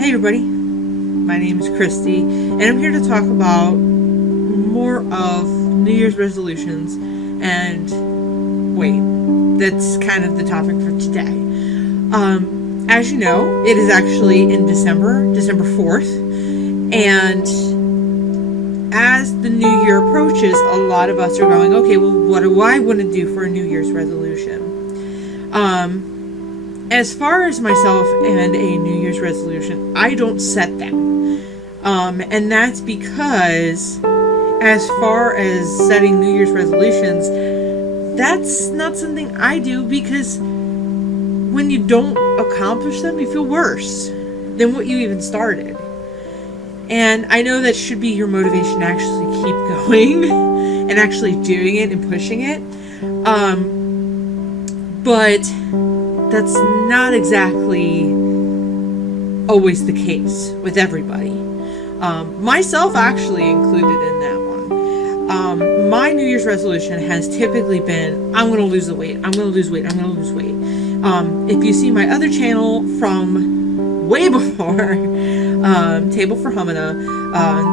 Hey everybody, my name is Christy, and I'm here to talk about more of New Year's resolutions, and that's kind of the topic for today. As you know, it is actually in December 4th, and as the new year approaches, a lot of us are going, okay, well, what do I want to do for a New Year's resolution? As far as myself and a New Year's resolution, I don't set them. And that's because as far as setting New Year's resolutions, that's not something I do, because when you don't accomplish them, you feel worse than what you even started. And I know that should be your motivation to actually keep going and actually doing it and pushing it. But that's not exactly always the case with everybody. Myself actually included in that one. My New Year's resolution has typically been, I'm going to lose the weight. I'm going to lose weight. I'm going to lose weight. If you see my other channel from way before, Table for Humana,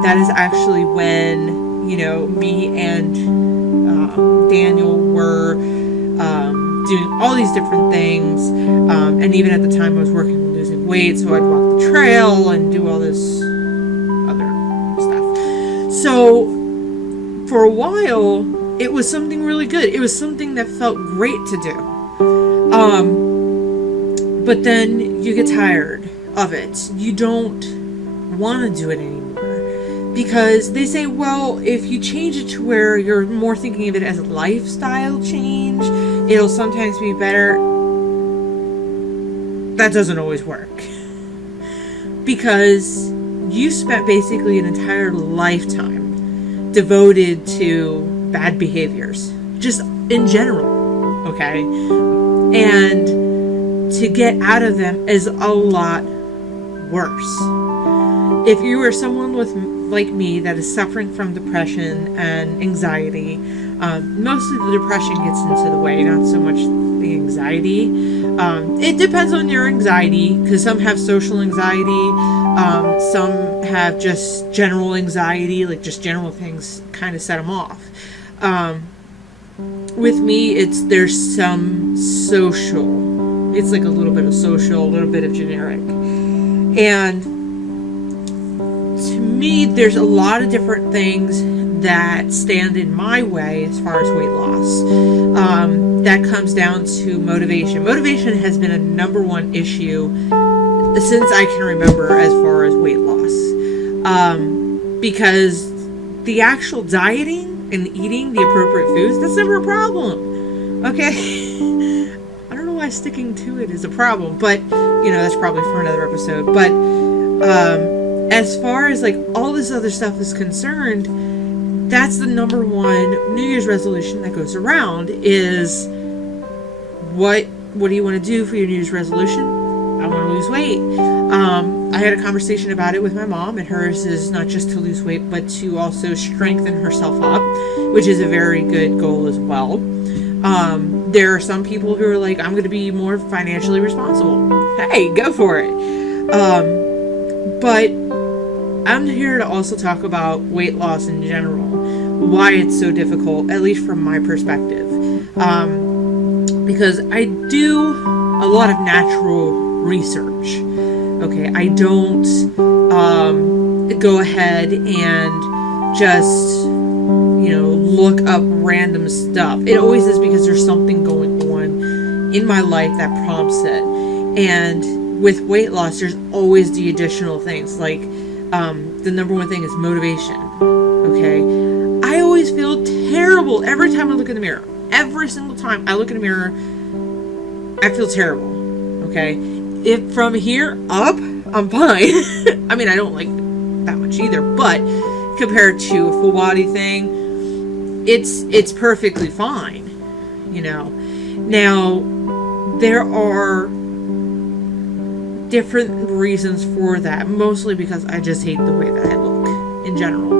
that is actually when, me and Daniel were doing all these different things, and even at the time I was working on losing weight, so I'd walk the trail and do all this other stuff. So for a while it was something really good. It was something that felt great to do, but then you get tired of it. You don't want to do it anymore, because they say, well, if you change it to where you're more thinking of it as a lifestyle change, it'll sometimes be better. That doesn't always work, because you spent basically an entire lifetime devoted to bad behaviors, just in general, okay? And to get out of them is a lot worse. If you are someone like me that is suffering from depression and anxiety, mostly the depression gets into the way, not so much the anxiety. It depends on your anxiety, because some have social anxiety, some have just general anxiety, like just general things kind of set them off. With me, there's some social. It's like a little bit of social, a little bit of generic. And to me, there's a lot of different things that stand in my way as far as weight loss. That comes down to motivation. Motivation has been a number one issue since I can remember as far as weight loss. Because the actual dieting and eating the appropriate foods, that's never a problem. Okay? I don't know why sticking to it is a problem, but, that's probably for another episode. But as far as like all this other stuff is concerned, that's the number one New Year's resolution that goes around is, what do you want to do for your New Year's resolution? I want to lose weight. I had a conversation about it with my mom, and hers is not just to lose weight, but to also strengthen herself up, which is a very good goal as well. There are some people who are like, I'm going to be more financially responsible. Hey, go for it. But I'm here to also talk about weight loss in general, why it's so difficult, at least from my perspective. Because I do a lot of natural research. Okay, I don't go ahead and just, look up random stuff. It always is because there's something going on in my life that prompts it. And with weight loss, there's always the additional things, like the number one thing is motivation. Okay, I always feel terrible every time I look in the mirror. Every single time I look in the mirror, I feel terrible. Okay, if from here up, I'm fine. I mean, I don't like that much either, but compared to a full body thing, it's perfectly fine. Now there are different reasons for that, mostly because I just hate the way that I look in general.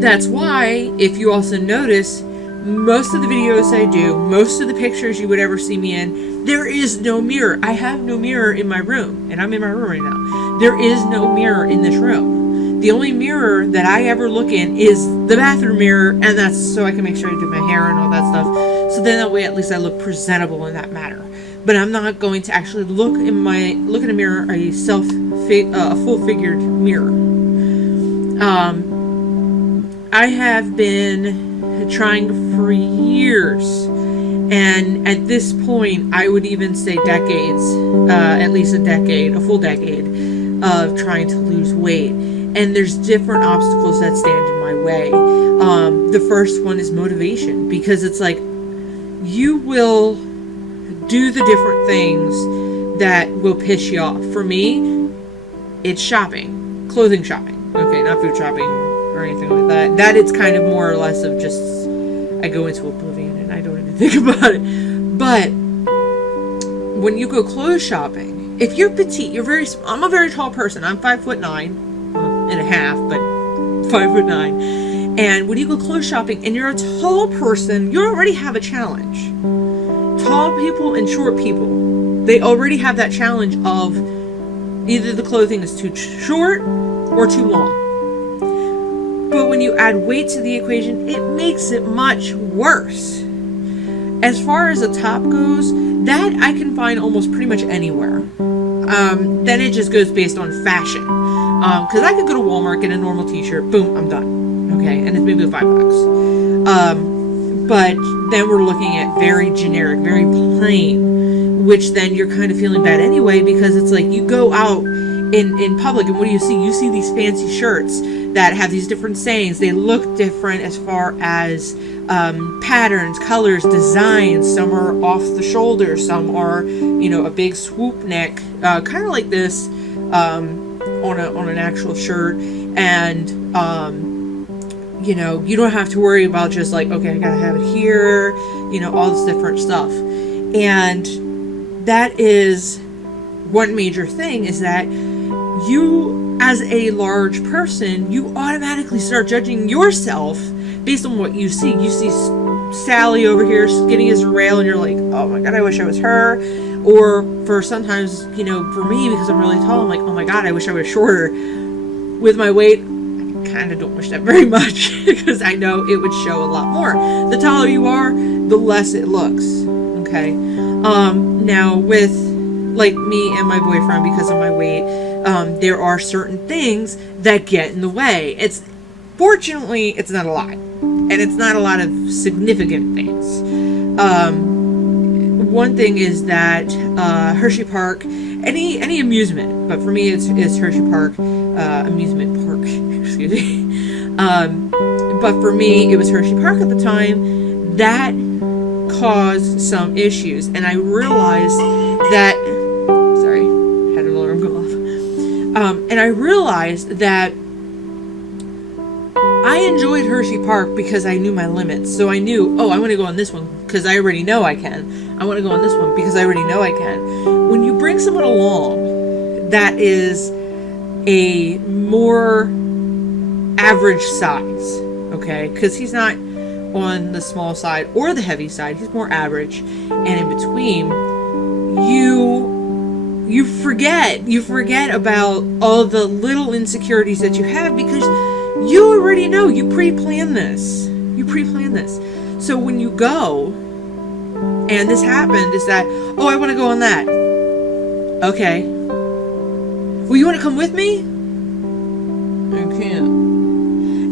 That's why, if you also notice, most of the videos I do, most of the pictures you would ever see me in, there is no mirror. I have no mirror in my room, and I'm in my room right now. There is no mirror in this room. The only mirror that I ever look in is the bathroom mirror, and that's so I can make sure I do my hair and all that stuff. So then that way at least I look presentable in that matter. But I'm not going to actually look in a mirror, a full-figured mirror. I have been trying for years, and at this point I would even say decades, at least a full decade of trying to lose weight, and there's different obstacles that stand in my way. The first one is motivation, because it's like you will do the different things that will piss you off. For me, it's shopping, clothing shopping, okay, not food shopping or anything like that. That it's kind of more or less of just, I go into oblivion and I don't even think about it. But when you go clothes shopping, if you're petite, I'm a very tall person. I'm 5'9" and a half, but 5'9". And when you go clothes shopping and you're a tall person, you already have a challenge. Tall people and short people, they already have that challenge of either the clothing is too short or too long. But when you add weight to the equation, it makes it much worse. As far as the top goes, that I can find almost pretty much anywhere. Then it just goes based on fashion. Because I could go to Walmart, get a normal t-shirt, boom, I'm done. Okay, and it's maybe $5. But then we're looking at very generic, very plain, which then you're kind of feeling bad anyway, because it's like you go out in public and what do you see? You see these fancy shirts that have these different sayings. They look different as far as patterns, colors, designs. Some are off the shoulder, some are, a big swoop neck, kind of like this on an actual shirt. And you don't have to worry about just like, okay, I gotta have it here, all this different stuff. And that is one major thing, is that you, as a large person, you automatically start judging yourself based on what you see. You see Sally over here, skinny as a rail, and you're like, oh my god, I wish I was her. Or for sometimes, for me, because I'm really tall, I'm like, oh my god, I wish I was shorter. With my weight, kind of don't wish that very much, because I know it would show a lot more. The taller you are, the less it looks. Okay. Now with like me and my boyfriend, because of my weight, there are certain things that get in the way. Fortunately, it's not a lot, and it's not a lot of significant things. One thing is that Hershey Park, any amusement, but for me it's Hershey Park amusement park. Excuse me. But for me, it was Hershey Park at the time that caused some issues, and I realized that. Sorry, had an alarm go off. And I realized that I enjoyed Hershey Park because I knew my limits. So I knew, I want to go on this one because I already know I can. I want to go on this one because I already know I can. When you bring someone along that is a more average size, okay, because he's not on the small side or the heavy side, he's more average, and in between, you forget about all the little insecurities that you have, because you already know, you pre-plan this. So when you go, and this happened, is that, I want to go on that. Okay. Well, you want to come with me? I can't.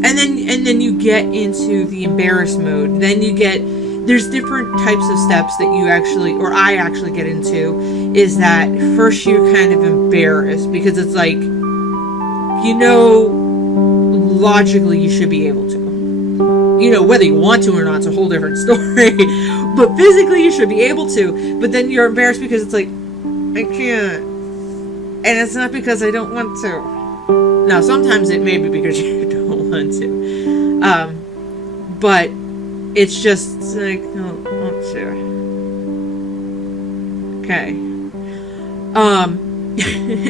And then you get into the embarrassed mode. Then there's different types of steps that I actually get into, is that first you're kind of embarrassed, because it's like, logically you should be able to. Whether you want to or not, it's a whole different story. But physically you should be able to. But then you're embarrassed because it's like, I can't. And it's not because I don't want to. Now, sometimes it may be because you don't want to. But it's just like, I don't want to. Okay.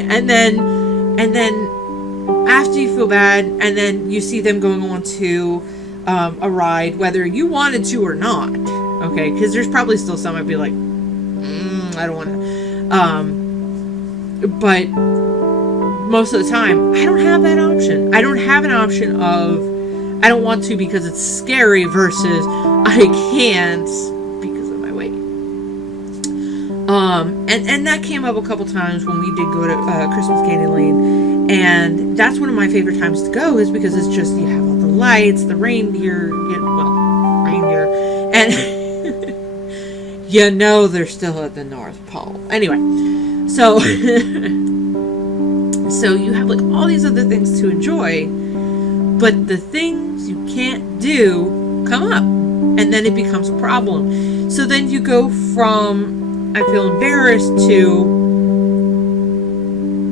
And then after you feel bad, and then you see them going on to a ride, whether you wanted to or not. Okay, because there's probably still some I'd be like, I don't want to. But most of the time, I don't have that option. I don't have an option of I don't want to because it's scary versus I can't because of my weight. And that came up a couple times when we did go to Christmas Candy Lane, and that's one of my favorite times to go is because it's just you have all the lights, the reindeer, and you know they're still at the North Pole. Anyway, so so you have like all these other things to enjoy, but the things you can't do come up, and then it becomes a problem. So then you go from I feel embarrassed to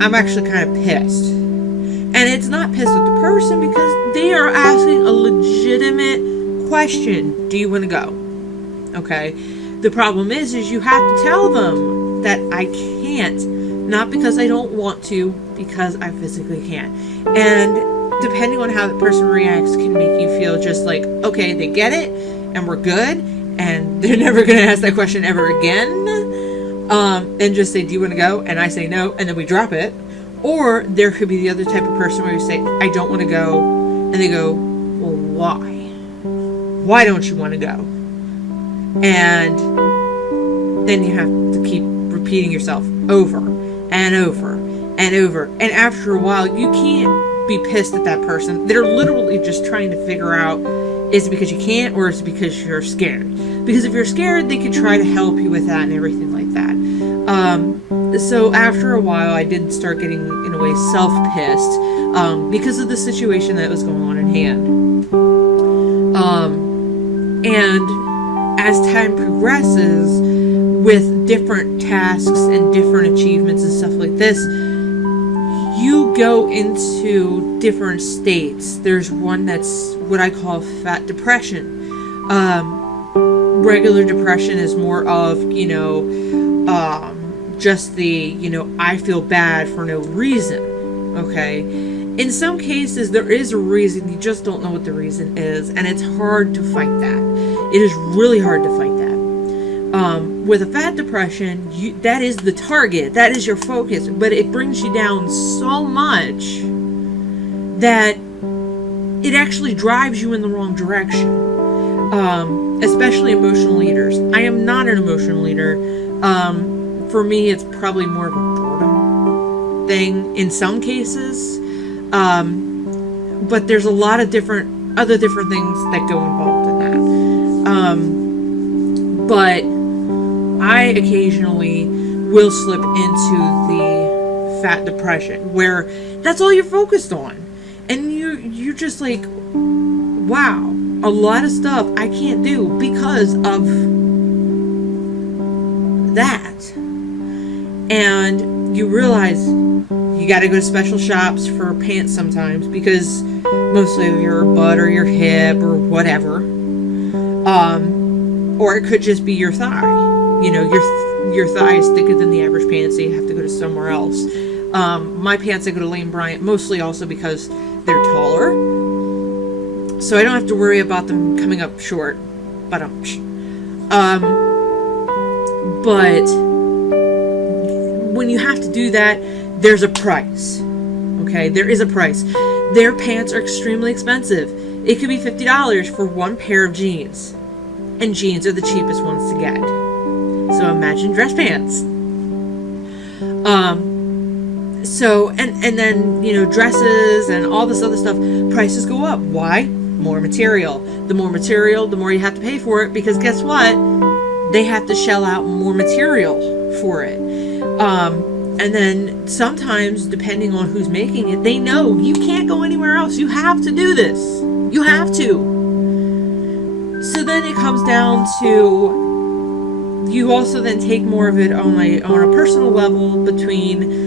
I'm actually kind of pissed. And it's not pissed with the person because they are asking a legitimate question. Do you want to go? Okay. The problem is you have to tell them that I can't. Not because I don't want to, because I physically can't. And depending on how the person reacts can make you feel just like, okay, they get it and we're good and they're never going to ask that question ever again. And just say, do you want to go? And I say no, and then we drop it. Or there could be the other type of person where you say, I don't want to go. And they go, well, why? Why don't you want to go? And then you have to keep repeating yourself over and over and over. And after a while, you can't be pissed at that person. They're literally just trying to figure out, is it because you can't or is it because you're scared? Because if you're scared, they could try to help you with that and everything like that. So after a while, I did start getting, in a way, self-pissed because of the situation that was going on in hand. And as time progresses, with different tasks and different achievements and stuff like this, you go into different states. There's one that's what I call fat depression. Regular depression is more of, just the, I feel bad for no reason. Okay. In some cases, there is a reason. You just don't know what the reason is. And it's hard to fight that. It is really hard to fight that. With a fat depression, that is the target. That is your focus. But it brings you down so much that it actually drives you in the wrong direction. Especially emotional leaders. I am not an emotional leader. For me, it's probably more of a boredom thing in some cases. But there's a lot of other different things that go involved in that. But I occasionally will slip into the fat depression where that's all you're focused on. And you're just like, wow, a lot of stuff I can't do because of that. And you realize you got to go to special shops for pants sometimes because mostly of your butt or your hip or whatever. Or it could just be your thigh. Your thigh is thicker than the average pants, so you have to go to somewhere else. My pants, I go to Lane Bryant mostly also because they're taller. So I don't have to worry about them coming up short. But when you have to do that, there's a price. Okay, there is a price. Their pants are extremely expensive. It could be $50 for one pair of jeans. And jeans are the cheapest ones to get. So imagine dress pants. So, and then, dresses and all this other stuff, prices go up. Why? More material. The more material, the more you have to pay for it, because guess what? They have to shell out more material for it. And then sometimes, depending on who's making it, they know you can't go anywhere else. You have to do this. You have to. So then it comes down to, you also then take more of it on a personal level between,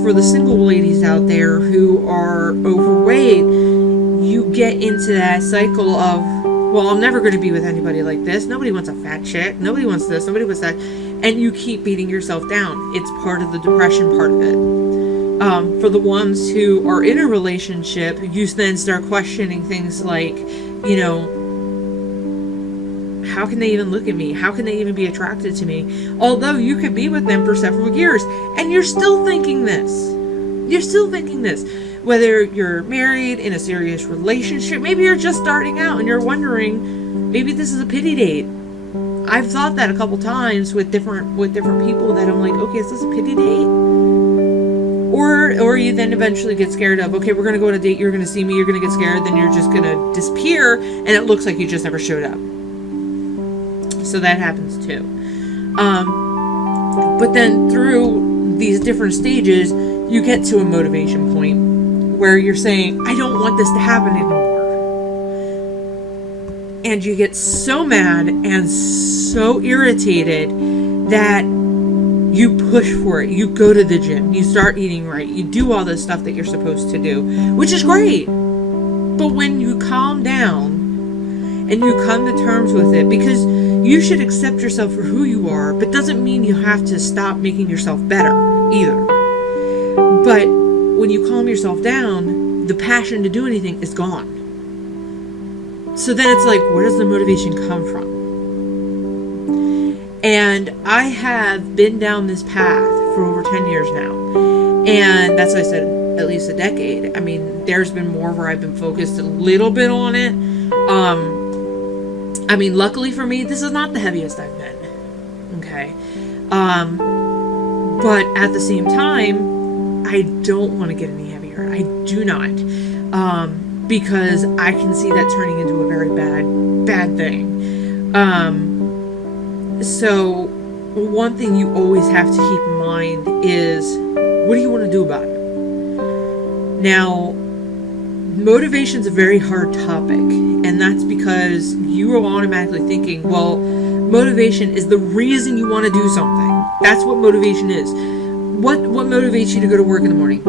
for the single ladies out there who are overweight, you get into that cycle of, well, I'm never going to be with anybody like this. Nobody wants a fat chick. Nobody wants this. Nobody wants that. And you keep beating yourself down. It's part of the depression part of it. For the ones who are in a relationship, you then start questioning things like, you know, how can they even look at me? How can they even be attracted to me? Although you could be with them for several years and you're still thinking this. You're still thinking this. Whether you're married, in a serious relationship, maybe you're just starting out and you're wondering, maybe this is a pity date. I've thought that a couple times with different people, that I'm like, okay, is this a pity date? Or you then eventually get scared of, okay, we're going to go on a date, you're going to see me, you're going to get scared, then you're just going to disappear, and it looks like you just never showed up. So that happens too. But then through these different stages, you get to a motivation point where you're saying, I don't want this to happen anymore. And you get so mad and so irritated that you push for it. You go to the gym. You start eating right. You do all this stuff that you're supposed to do, which is great. But when you calm down and you come to terms with it, because you should accept yourself for who you are, but doesn't mean you have to stop making yourself better either. But when you calm yourself down, the passion to do anything is gone. So then it's like, where does the motivation come from? And I have been down this path for over 10 years now. And that's why I said at least a decade. I mean, there's been more where I've been focused a little bit on it. I mean, luckily for me, this is not the heaviest I've been. Okay. But at the same time, I don't want to get any heavier. I do not. Because I can see that turning into a very bad thing. So one thing you always have to keep in mind is, what do you want to do about it? Now, motivation's a very hard topic, and that's because you are automatically thinking, well, motivation is the reason you want to do something. That's what motivation is. What motivates you to go to work in the morning?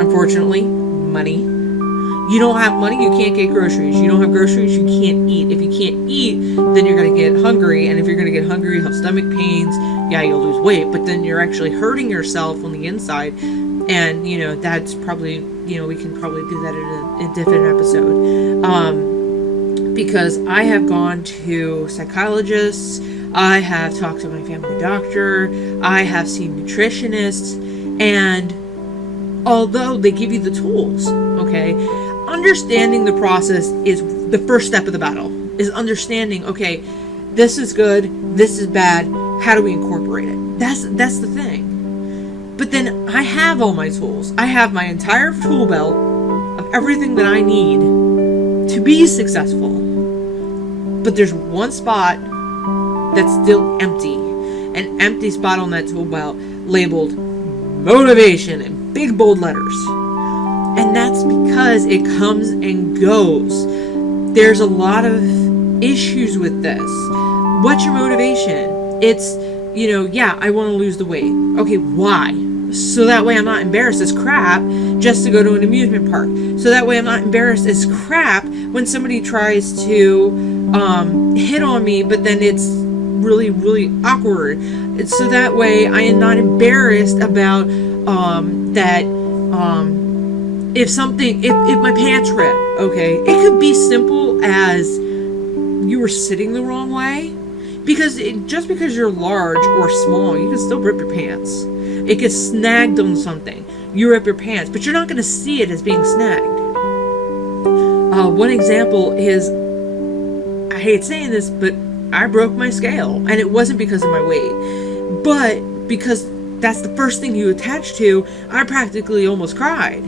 Unfortunately, money. You don't have money, you can't get groceries. You don't have groceries, you can't eat. If you can't eat, then you're going to get hungry. And if you're going to get hungry, you'll have stomach pains. Yeah, you'll lose weight. But then you're actually hurting yourself on the inside. And, you know, that's probably, you know, we can probably do that in a different episode. Because I have gone to psychologists. I have talked to my family doctor. I have seen nutritionists. And although they give you the tools, okay, understanding the process is the first step of the battle. Is understanding, okay, this is good, this is bad, how do we incorporate it? That's the thing. But then I have all my tools. I have my entire tool belt of everything that I need to be successful. But there's one spot that's still empty. An empty spot on that tool belt labeled motivation in big bold letters. And that's because it comes and goes. There's a lot of issues with this. What's your motivation? It's, you know, yeah, I want to lose the weight. Okay, why? So that way I'm not embarrassed as crap just to go to an amusement park. So that way I'm not embarrassed as crap when somebody tries to hit on me, but then it's really, really awkward. So that way I am not embarrassed about that if my pants rip, okay, it could be simple as you were sitting the wrong way, because just because you're large or small, you can still rip your pants. It gets snagged on something, you rip your pants, but you're not going to see it as being snagged. One example is, I hate saying this, but I broke my scale, and it wasn't because of my weight, but because that's the first thing you attach to. I practically almost cried.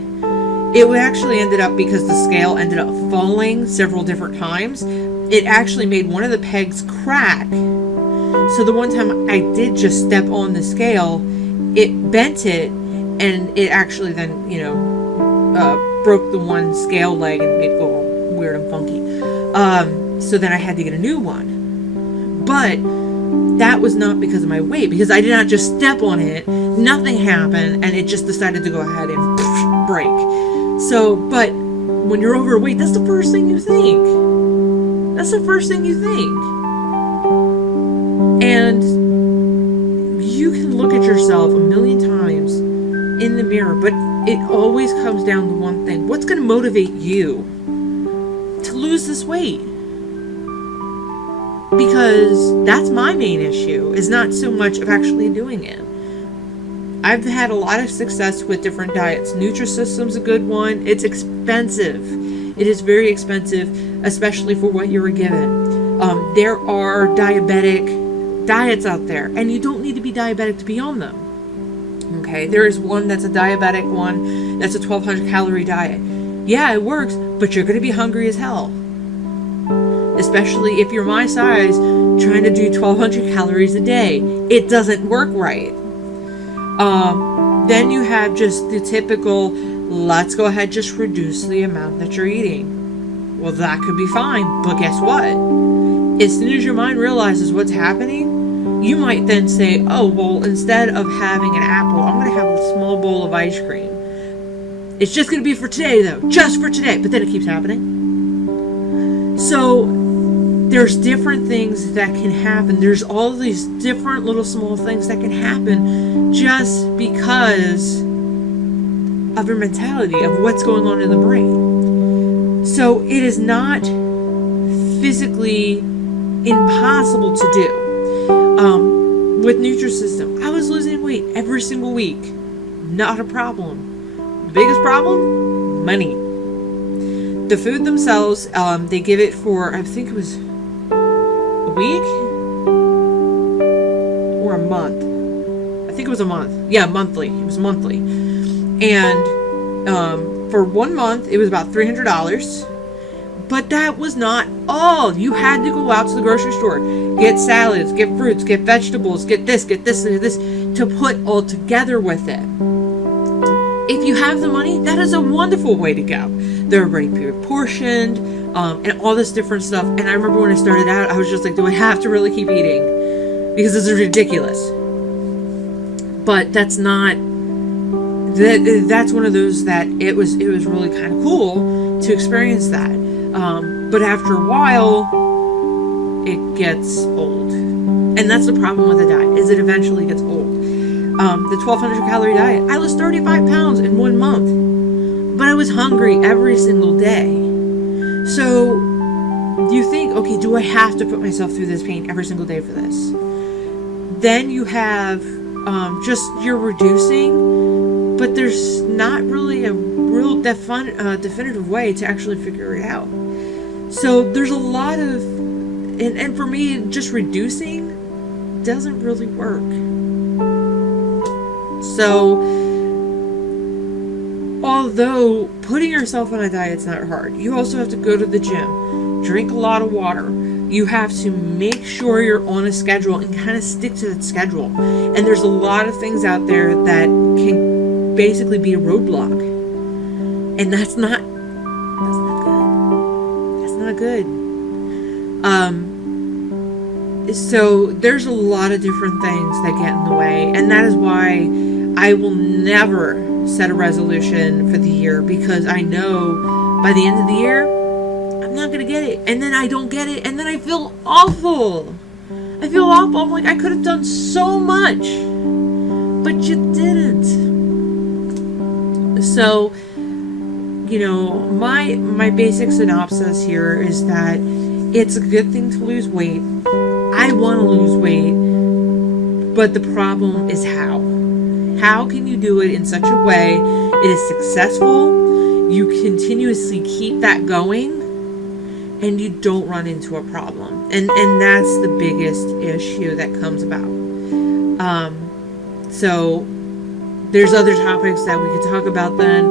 It actually ended up, because the scale ended up falling several different times, it actually made one of the pegs crack. So the one time I did just step on the scale, it bent it, and it actually then, you know, broke the one scale leg and made it go weird and funky. So then I had to get a new one. But that was not because of my weight, because I did not just step on it, nothing happened, and it just decided to go ahead and break. So, but when you're overweight, that's the first thing you think. That's the first thing you think. And you can look at yourself a million times in the mirror, but it always comes down to one thing. What's going to motivate you to lose this weight? Because that's my main issue, is not so much of actually doing it. I've had a lot of success with different diets. Nutrisystem's a good one. It's expensive. It is very expensive, especially for what you were given. There are diabetic diets out there, and you don't need to be diabetic to be on them. Okay, there is one that's a diabetic one, that's a 1,200 calorie diet. Yeah, it works, but you're going to be hungry as hell. Especially if you're my size, trying to do 1,200 calories a day. It doesn't work right. Then you have just the typical, let's go ahead, just reduce the amount that you're eating. Well, that could be fine, but guess what? As soon as your mind realizes what's happening, you might then say, oh, well, instead of having an apple, I'm going to have a small bowl of ice cream. It's just going to be for today, though. Just for today. But then it keeps happening. So there's different things that can happen. There's all these different little small things that can happen just because of your mentality, of what's going on in the brain. So it is not physically impossible to do. With Nutrisystem, I was losing weight every single week. Not a problem. The biggest problem? Money. The food themselves, they give it for, I think it was a week or a month. I think it was a month. Yeah, monthly. It was monthly. And for 1 month, it was about $300. But that was not all. You had to go out to the grocery store, get salads, get fruits, get vegetables, get this, and this, to put all together with it. If you have the money, that is a wonderful way to go. They're already pre-portioned, and all this different stuff. And I remember when I started out, I was just like, do I have to really keep eating? Because this is ridiculous. But that's not, that's one of those that it was really kind of cool to experience that. But after a while, it gets old. And that's the problem with a diet, is it eventually gets old. The 1,200 calorie diet, I lost 35 pounds in 1 month. But I was hungry every single day. So you think, okay, do I have to put myself through this pain every single day for this? Then you have just you're reducing, but there's not really a real definitive way to actually figure it out. So there's a lot of, and for me, just reducing doesn't really work. So although putting yourself on a diet's not hard, you also have to go to the gym, drink a lot of water. You have to make sure you're on a schedule and kind of stick to that schedule. And there's a lot of things out there that can basically be a roadblock. And that's not good. So there's a lot of different things that get in the way. And that is why I will never set a resolution for the year, because I know by the end of the year, I'm not going to get it. And then I don't get it. And then I feel awful. I'm like, I could have done so much, but you didn't. So, you know, my basic synopsis here is that it's a good thing to lose weight. I want to lose weight, but the problem is how. How can you do it in such a way it is successful, you continuously keep that going, and you don't run into a problem? And that's the biggest issue that comes about. So there's other topics that we could talk about then,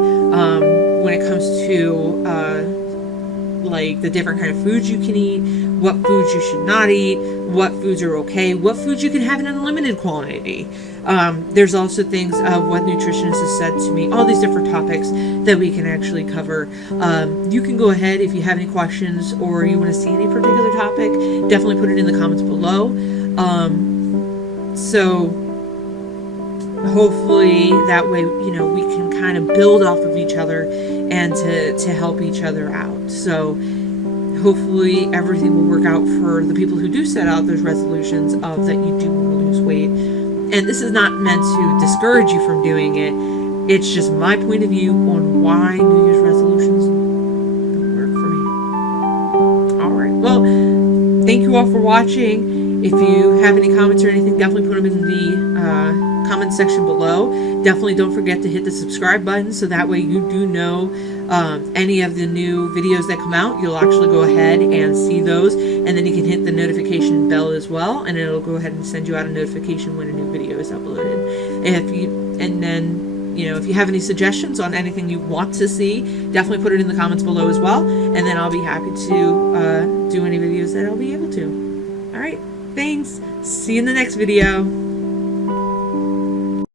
when it comes to like the different kind of foods you can eat, what foods you should not eat, what foods are okay, what foods you can have in unlimited quantity. There's also things of what nutritionists have said to me, all these different topics that we can actually cover. You can go ahead if you have any questions or you want to see any particular topic, definitely put it in the comments below. So hopefully that way, you know, we can kind of build off of each other and to help each other out. So hopefully everything will work out for the people who do set out those resolutions of that you do want to lose weight. And this is not meant to discourage you from doing it. It's just my point of view on why New Year's resolutions don't work for me. Alright, well, thank you all for watching. If you have any comments or anything, definitely put them in the comment section below. Definitely don't forget to hit the subscribe button so that way you do know any of the new videos that come out. You'll actually go ahead and see those, and then you can hit the notification bell as well, and it'll go ahead and send you out a notification when a new video is uploaded. If you have any suggestions on anything you want to see, definitely put it in the comments below as well, and then I'll be happy to do any videos that I'll be able to. Alright, thanks. See you in the next video.